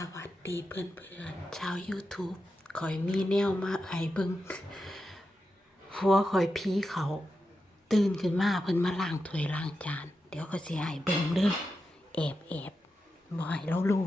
สวัสดีเพื่อนๆชาว YouTube คอยมีแนวมาไอเบิงหัวคอยพีเขา ตื่นขึ้นมาเพิ่นมาล้างถ้วยล้างจาน เดี๋ยวก็สิไอเบิงเด้อแอบแอบบ่ให้เรารู้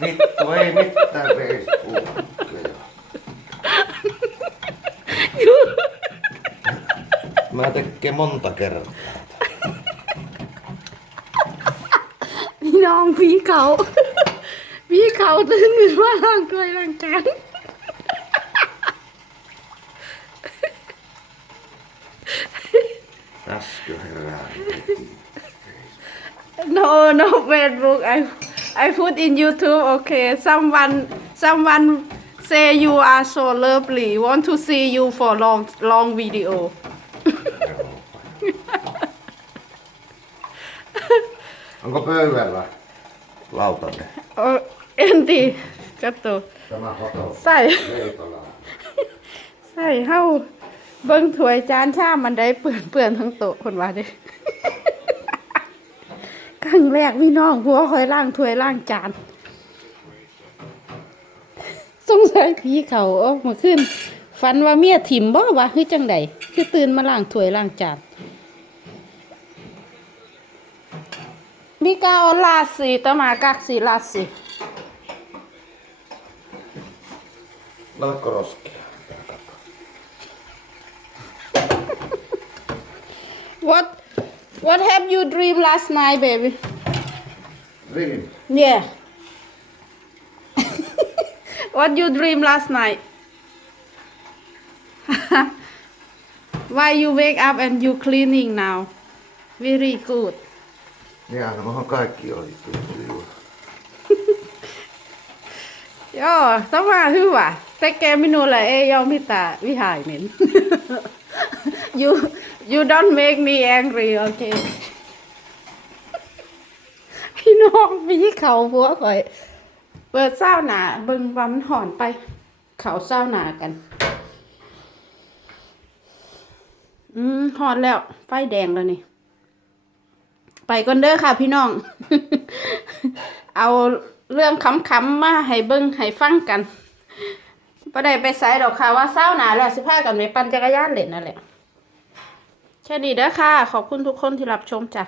Vittu ei mitään Facebookia. Mä tekee monta kertaa. พี่น้องพี่เขา พี่เขาตื่นขึ้นมาล้างถ้วยล้างจาน Äsken herää. No, no Facebook. I I put in YouTube. Okay, someone someone say you are so lovely. Want to see you for long long video. Onko pöydällä lautanen? Oh, enti, katso. Tämä foto. ใส่ Leipälä. ใส่เฮาเบิ่งถ้วยจานชามมันได้เปื้อนเปื้อนทั้งโต๊ะคนว่าเด้ค รั้งแรกพี่น้องผัวคอยล้างถ้วยล้างจานสงสัยผีเขาเออมาขึ้นฝันว่าเมียถิ่มบ่วะคือจังใดคือตื่นมาล้างถ้วยล้างจานมีกาเอาลาดสิตะมากักสิลาดสิ Valkkoroskia. What What have you dream last night baby Dream. Yeah. what you dream last night? Why you wake up and you cleaning now? Very good. Jaa, no on kaikki ohi kyllä. Joo, tämä on hyvä. Tekee minulle ei ole mitään vihainen. You, you don't make me angry, okay? พี่น้องพี่เขาพัวข่อย เปิดเศร้าหนาเบิ่งวันหอนไป เขาเศร้าหนากัน อืมหอนแล้ว ไฟแดงแล้วนี่ ไปก่อนเด้อค่ะพี่น้อง เอาเรื่องขำๆมาให้เบิ่งให้ฟังกันประได้ไปไสดอกค่ะว่าเศร้าหนาแล้วสิพากันไปปั่นจักรยานเล่นนั่นแหละ แค่นี้เด้อค่ะ ขอบคุณทุกคนที่รับชมจ้ะ